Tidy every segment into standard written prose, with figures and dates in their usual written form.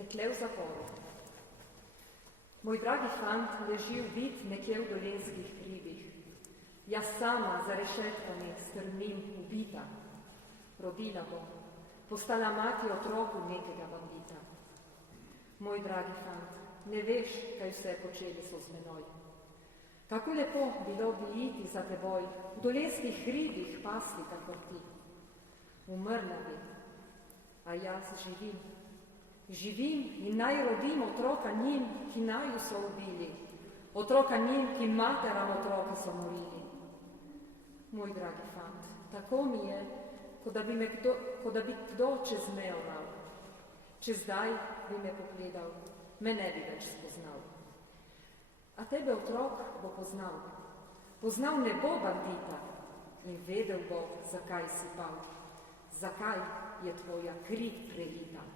Dekle v zaporu. Moj dragi fant leži ubit nekje v dolenskih hribih. Jaz sama za rešetkami strmim ubita. Rodila bom, postala mati otroku nekega bandita. Moj dragi fant, ne veš, kaj vse počeli so z menoj. Kako lepo bilo bi iti za teboj, v dolenskih hribih pasti kakor ti. Umrla bi, a jaz živim. Živim in naj rodim otroka njim, ki naju so ubili, otroka njim, ki materam otroke so morili. Moj dragi fant, tako mi je, kot da bi kdo čez me oral. Če zdaj bi me pogledal, me ne bi več spoznal. A tebe otrok bo poznal, poznal ne bo bandita in vedel bo, zakaj si pal, zakaj je tvoja kri prelita.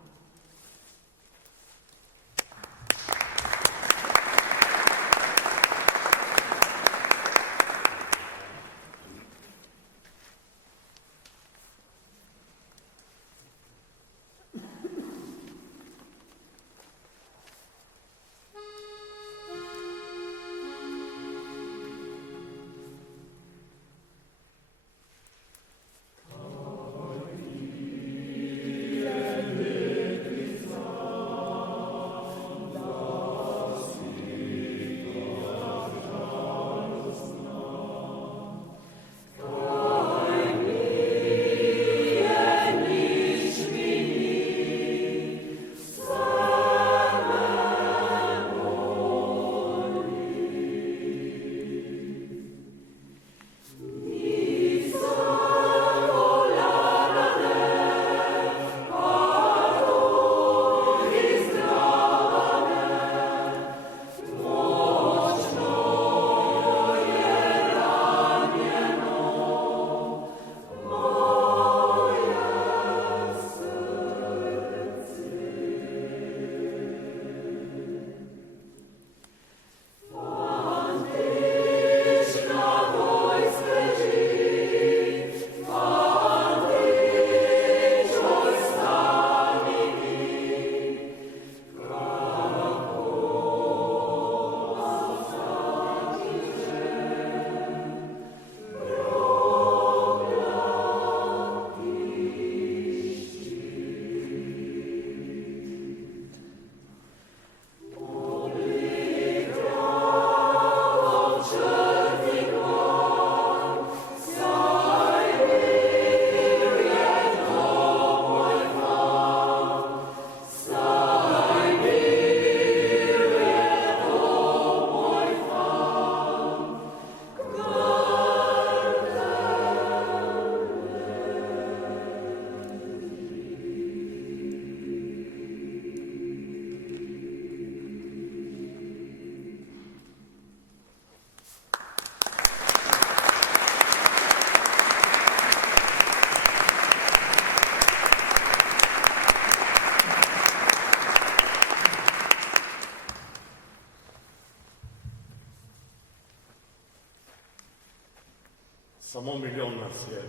Samo milijon nas je,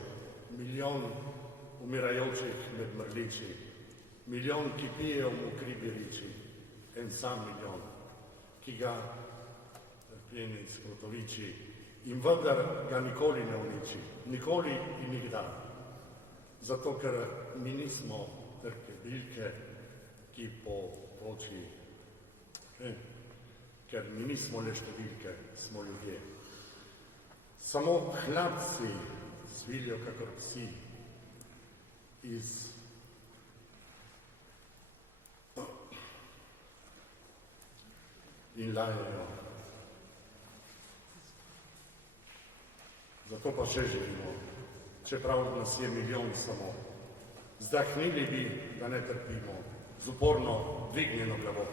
milijon umirajočih med mrliči, milijon, ki pijejo v mokri biriči, en sam milijon, ki ga pljenic gotoviči in vendar ga nikoli ne uniči, nikoli in nikdar. Zato, ker mi nismo trke bilke, ki po toči, ker mi nismo le številke, smo ljudje. Samo hlapci svilijo kakor psi in lajejo. Zato pa še živimo, čeprav nas je milijon samo. Zdahnili bi, da ne trpimo, z uporno dvignjeno glavo.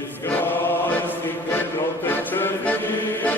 Izgrajski Petro teče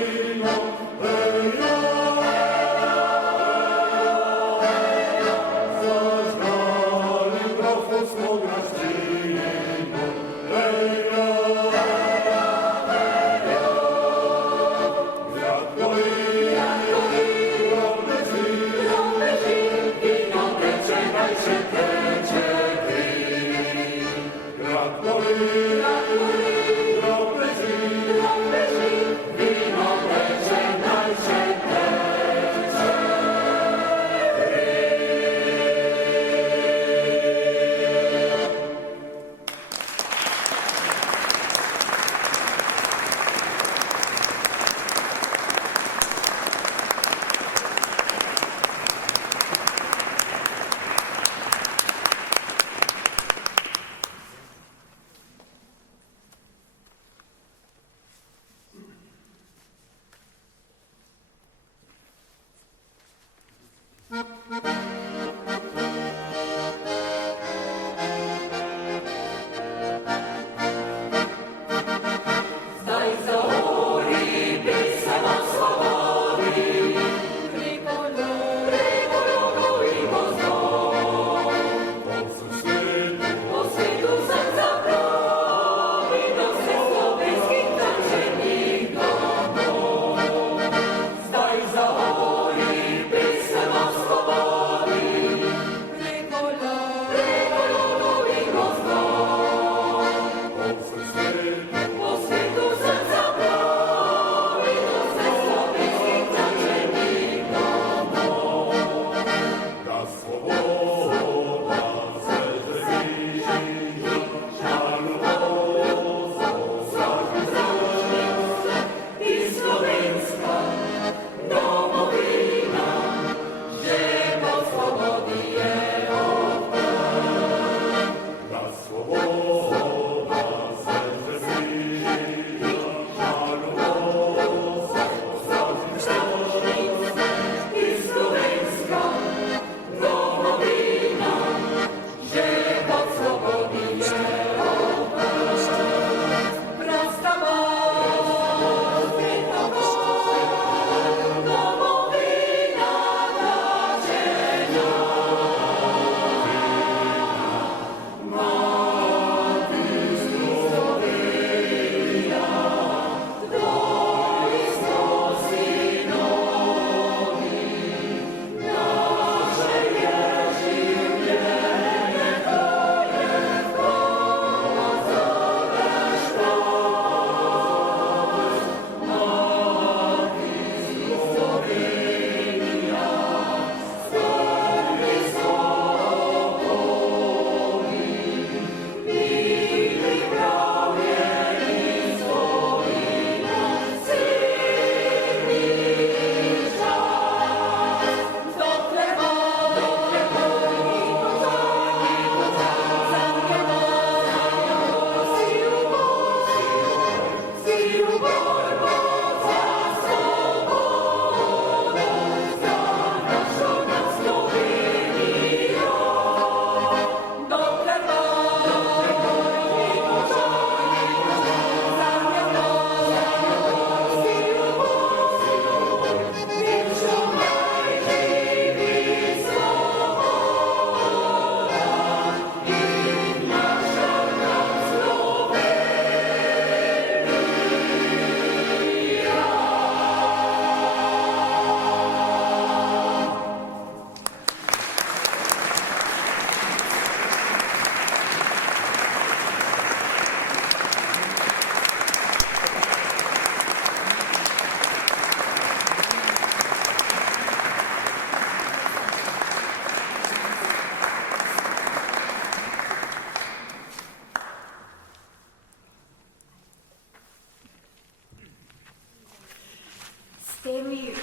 temi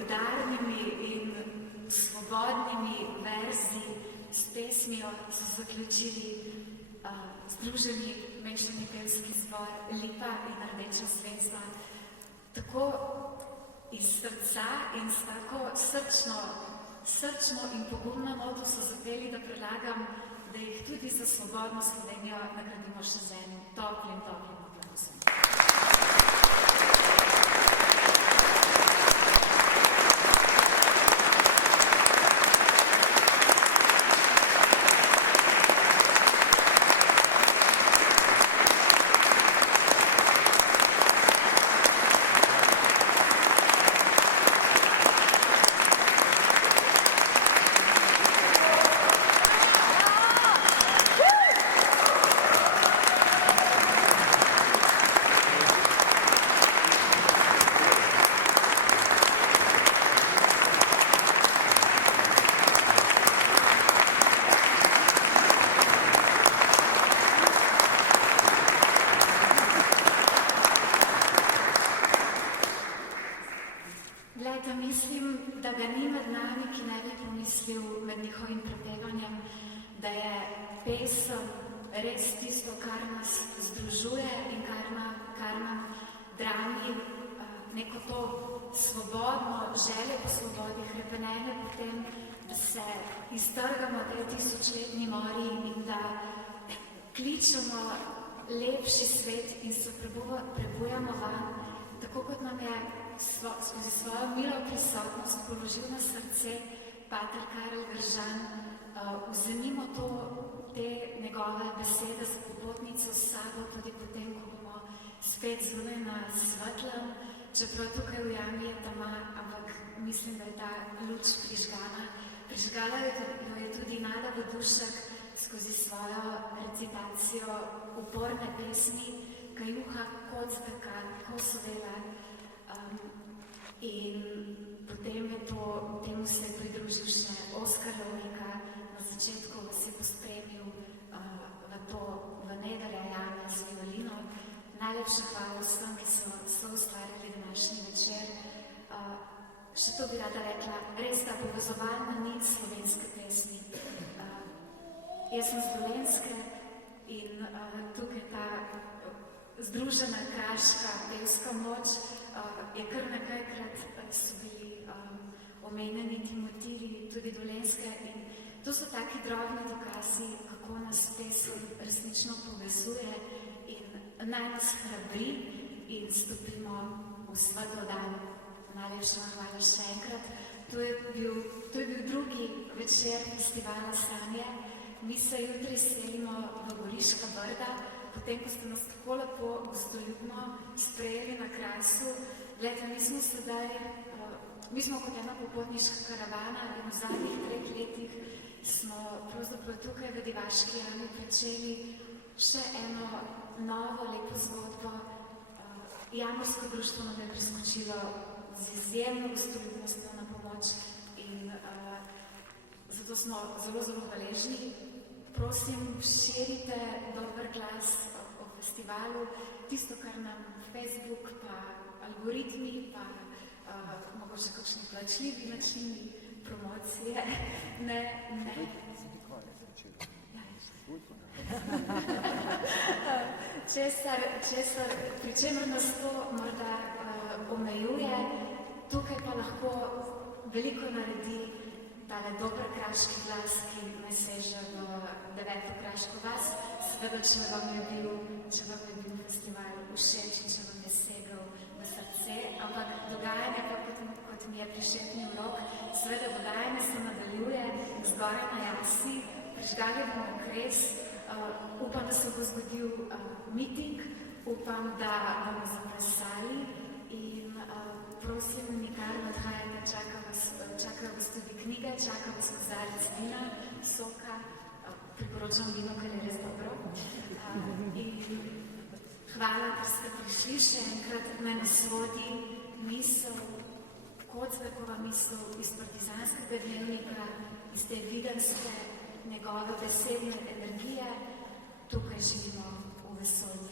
udarnimi in svobodnimi verzi s pesmijo so zaključili Združeni mešani pevski zbor Lipa in Rdeča zvezda. Tako iz srca in s tako srčno in pogumno noto so zapeli, da predlagam, da jih tudi za svobodno Slovenijo nagradimo še z enim toplim aplausom. Mislim, da ga ni med nami, ki ne bi pomislil med njihovim prepevanjem, da je pesem res tisto, kar nas združuje in kar nam drami neko to svobodno želje po svobodi, hrepenenje po tem, da se iztrgamo tej tisočletni mori in da kličemo lepši svet in se prebujamo van, tako kot nam je skozi svojo milo prisotnost položil na srce pater Karel Gržan. Vzemimo te njegove besede za popotnico s sabo, tudi potem, ko bomo spet zunaj na svetlem, čeprav tukaj v jami je tema, ampak mislim, da je ta luč prižgana. Prižgala jo je tudi Nada Vodušek skozi svojo recitacijo uporne pesmi Kajuha, Kocbeka, Kosovela. In potem je temu se je pridružil še Oskar Lovnika, na začetku vas je pospremil v Nederja jame z violino. Najlepša hvala vsem, ki so ustvarjali današnji večer. Še to bi rada rekla, res ta povezovalna nit slovenske pesmi. Jaz sem z Dolenjske in tukaj ta združena kraška pevska moč je kar nekajkrat so bili omenjeni ti motivi tudi Dolenjske in to so taki drobni dokazi, kako nas pesem resnično povezuje in naj nas hrabri in stopimo v svetlo dan. Najlepša hvala še enkrat. To je bil drugi večer festivala Sanje. Mi se jutri selimo v Goriška Brda, potem, ko ste nas tako lepo gostoljubno sprejeli na Krasu. Glede, mi smo kot ena popotniška karavana in v zadnjih 3 letih smo pravzaprav tukaj v Divaški jami pričeli še eno novo lepo zgodbo. Jamarsko društvo nam je priskočilo z izjemno gostoljubnostjo na pomoč in zato smo zelo, zelo hvaležni. Prosim, širite dober glas o festivalu, tisto, kar nam Facebook, pa algoritmi, pa mogoče kakšni plačljivi načini promocije. Ne. Pri čemer nas to morda omejuje, tukaj pa lahko veliko naredi tale dober kraški glas, ki me seže v 9. kraško vas. Seveda, če vam je bil festival všeč in če vam je segel v srce, ampak dogajanje pa, kot mi je prišepnil rok, seveda dogajanje se nadaljuje zgoraj na jasi, prižgali bomo kres, upam, da se bo zgodil miting, upam, da bomo zaplesali in prosim, nikar ne odhajajte, čakajo vas tudi knjige, čaka vas kozarec vina, soka, priporočam vino, ker je res dobro. In hvala, ker ste prišli še enkrat, naj nas vodi misel, Kocbergova misel iz partizanskega dnevnika, iz te videnske, njegove besedne energije, tukaj živimo v vesolju.